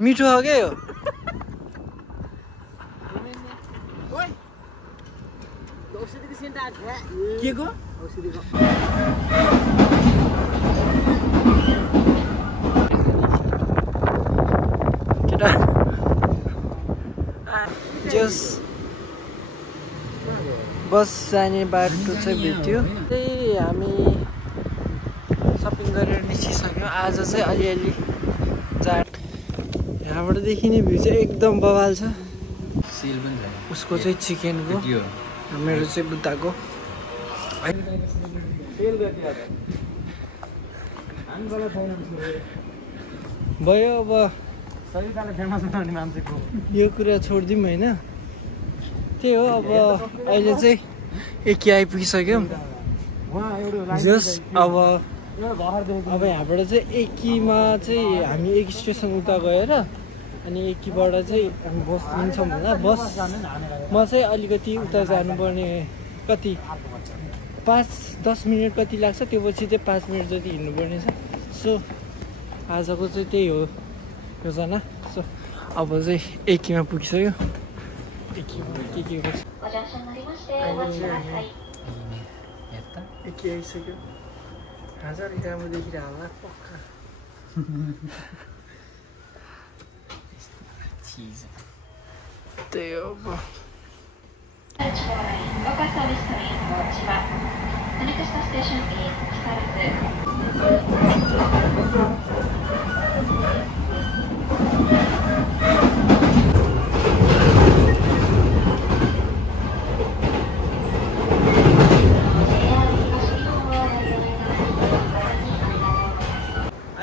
मिठो हो क्या यो के को केटा जस बस जाने बाटो चाहिँ भेट्यो त्यही हामी सपिङ गरेर निस्किसक्यौँ आज चाहिँ अलिअलि जाट यहाँबाट देखिने भ्यू चाहिँ एकदम बवाल छ उसको चाहिँ चिकनको मेरो चाहिँ बुद्धाको भयो अब यो कुरा छोडिदिउँ होइन त्यही हो अब अहिले चाहिँ एकी आइपुगिसक्यौँ जस अब यहाँबाट चाहिँ एकीमा चाहिँ हामी एक स्टेसन उता गएर अनि एकीबाट चाहिँ हामी बस लिन्छौँ होला बसमा चाहिँ अलिकति उता जानुपर्ने कति 5-10 मिनट कति लाग्छ त्यो पछि चाहिँ 5 मिनट जति हिँड्नुपर्ने छ सो आजको चाहिँ त्यही हो योजना सो अब चाहिँ एकीमा पुगिसक्यो एकीमा के गर्छ एकी आइसक्यो आज अलिक राम्रो देखिरहेको होला पक्का त्यही हो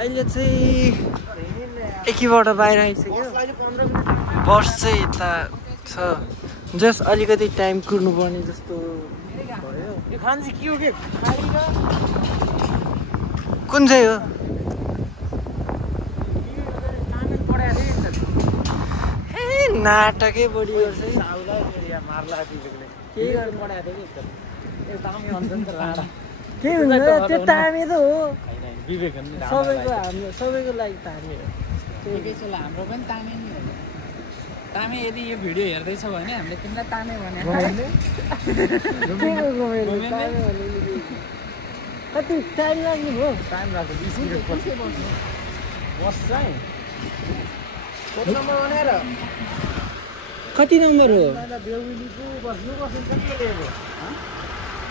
अहिले चाहिँ एकीबाट बाहिर आइसक्यो बस चाहिँ यता छ जस्ट अलिकति टाइम कुर्नुपर्ने जस्तो भयो यो खान चाहिँ के हो के कुन चाहिँ हो ए नाटकै बढी गर्छ के हुन्छ त्यो तामे त हो सबैको हाम्रो सबैको लागि तामे हो हाम्रो पनि तामे नि तामे यदि यो भिडियो हेर्दैछौ भने हामीले तिमीलाई तामे भने कति टाइम लाग्ने भयो टाइम लाग्छ 20 मिनट पछि बस चाहिँ कति नम्बर हो देउलीको बस्नुपर्छ के लिएको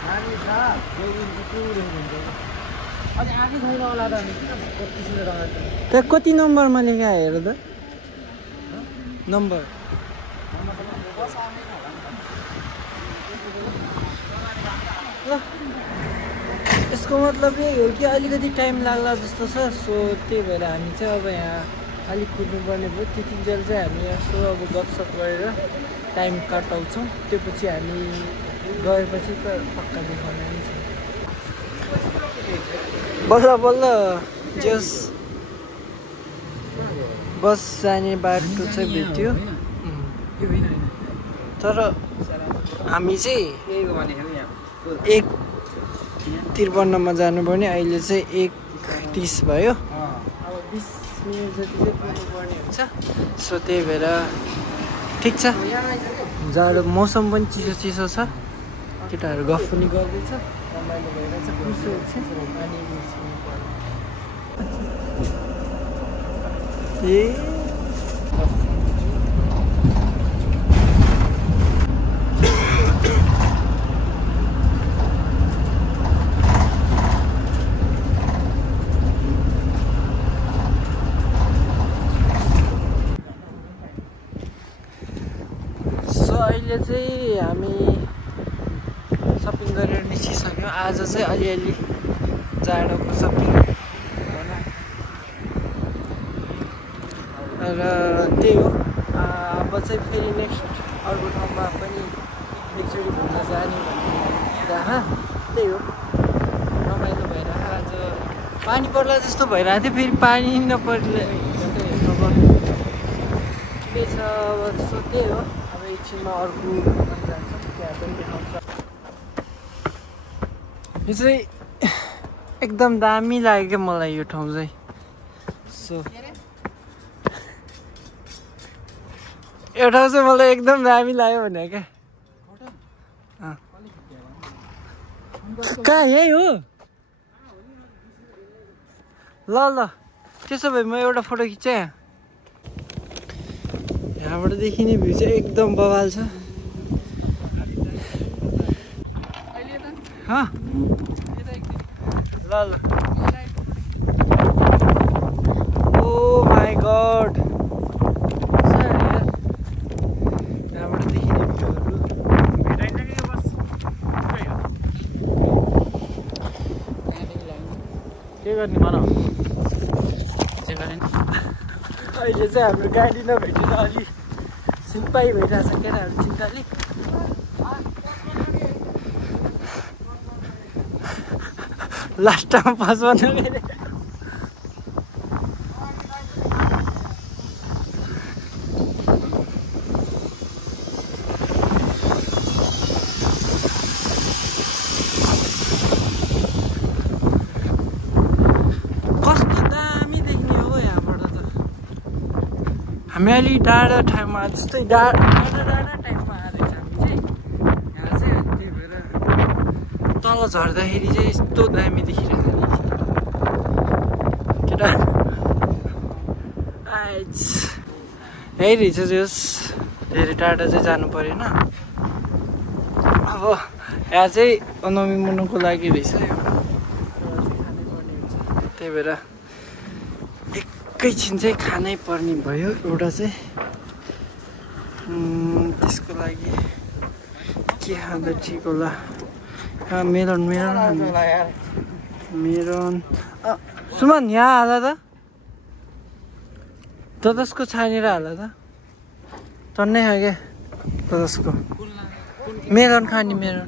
हामी छ देउलीको हुन्छ अझै आफै छैन होला त हामी 25 मिनट अगाडि त कति नम्बरमा लेखा हेर त नम्बर यसको मतलब यही हो कि अलिकति टाइम लाग्ला जस्तो छ सो त्यही भएर हामी चाहिँ अब यहाँ अलिक कुद्नुपर्ने भयो त्यतिन्जेल चाहिँ हामी यसो अब गफसफ गरेर टाइम काटाउँछौँ त्योपछि हामी गएपछि त पक्का देखाउने नै छ बल्ल बल्ल जस बस जाने बाटो चाहिँ भेट्यो तर हामी चाहिँ 1:53मा जानुपर्ने अहिले चाहिँ 1:30 भयो अब 20 मिनट जति चाहिँ पुग्नुपर्ने हुन्छ सो त्यही भएर ठिक छ जाडो मौसम पनि चिसो चिसो छ केटाहरू गफ पनि गर्दैछ रमाइलो भइरहेछ खुसी हुन्छ अनि अहिले चाहिँ हामी सपिङ गरेर निस्किसक्यौँ आज चाहिँ अलिअलि जाडोको सपिङ र त्यही हो अब चाहिँ फेरि नेक्स्ट अर्को ठाउँमा पनि एकचोटि घुम्न जाने भन्ने जहाँ त्यही हो रमाइलो भइरहेको आज पानी पर्ला जस्तो भइरहेको थियो फेरि पानी नपर्ने अब के छ अब सो त्यही हो एकछिनमा अर्को जान्छ त्यहाँ पनि देखाउँछ यो चाहिँ एकदम दामी लाग्यो क्या मलाई यो ठाउँ चाहिँ सो एउटा चाहिँ मलाई एकदम दामी लाग्यो भने क्या कहाँ यही हो ल ल त्यसो भए म एउटा फोटो खिचेँ यहाँबाट देखिने भ्यू चाहिँ एकदम बवाल छ ल ल ओ माई गड यहाँबाट देखिने भ्यूहरू के गर्ने भन अहिले चाहिँ हाम्रो गाडी नभेटेर अलि सिम्पाई भइरहेछ केटाहरू चिन्ताले लास्टमा फस्नु गएर हामी अलि डाँडा ठाउँमा जस्तै डाँडा टाइपमा आएछ हामी चाहिँ यहाँ चाहिँ त्यही भएर तल झर्दाखेरि चाहिँ यस्तो दामी देखिरहेको केटा यही रहेछ जस धेरै टाढा चाहिँ जानु परेन अब यहाँ चाहिँ अनमी मुनुको लागि रहेछ त्यही भएर एकैछिन चाहिँ खानै पर्ने भयो एउटा चाहिँ त्यसको लागि के खाँदा ठिक होला मेरोन सुमन यहाँ हाल त तसको छानेर हाल त टन्नै खा क्या तसको मेरोन खाने मेरोन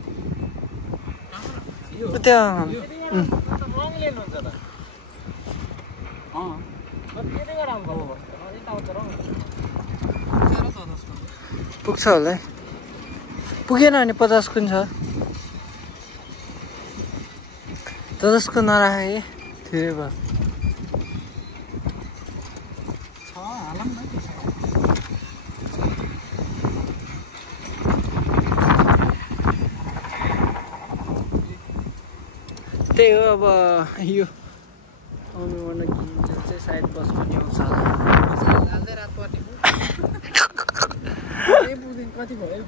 त्यहाँ पुग्छ होला है पुगेन भने 50 कुन छ 10 नराखे धेरै भयो त्यही हो अब यो आउनु मन किन्छ चाहिँ सायद बस पनि आउँछ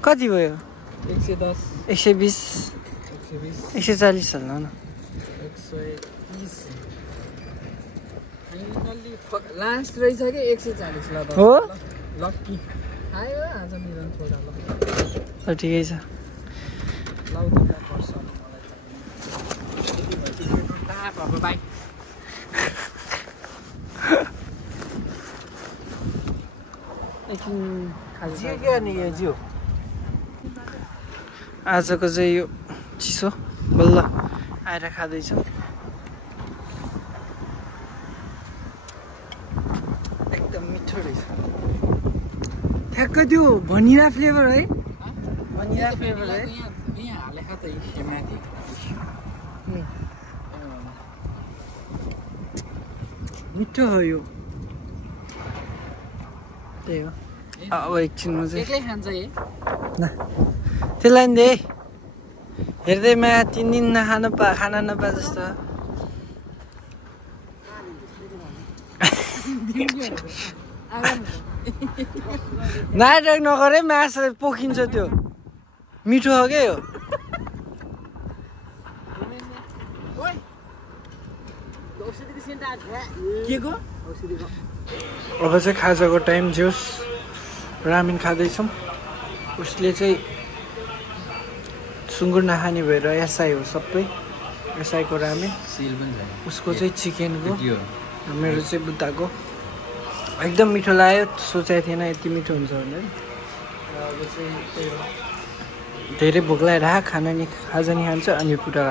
कति भयो 110 120 140 होला न 120 लास्ट रहेछ कि 140 ल हो लक्की आयो आज मेरो छोरा ल ठिकै छ लाउ त पर्छ मलाई बाइ एकछिन खाली आजको चाहिँ यो चिसो बल्ल आएर खाँदैछ एकदम मिठो रहेछ ठ्याक्कै त्यो भनिला फ्लेभर है भनिला फ्लेभर है यहाँ हालेको त माथि मिठो हो यो त्यही हो अब एकछिनमा चाहिँ एक्लै खान्छ है त्यसलाई नि दे हेर्दैमा 3 दिन नखानु खाना नपा जस्तो नाटक नगरे मासु पोखिन्छ त्यो मिठो हो क्या यो अब चाहिँ खाजाको टाइम जोस् रामेन खाँदैछौँ उसले चाहिँ सुँगुर नखाने भएर एसआई हो सबै एसआईको रामेन उसको चाहिँ चिकनको मेरो चाहिँ बुद्धाको एकदम मिठो लाग्यो सोचेको थिएन यति मिठो हुन्छ भनेर अब चाहिँ धेरै भोक लागेर खाजा नि खान्छ अनि पुरा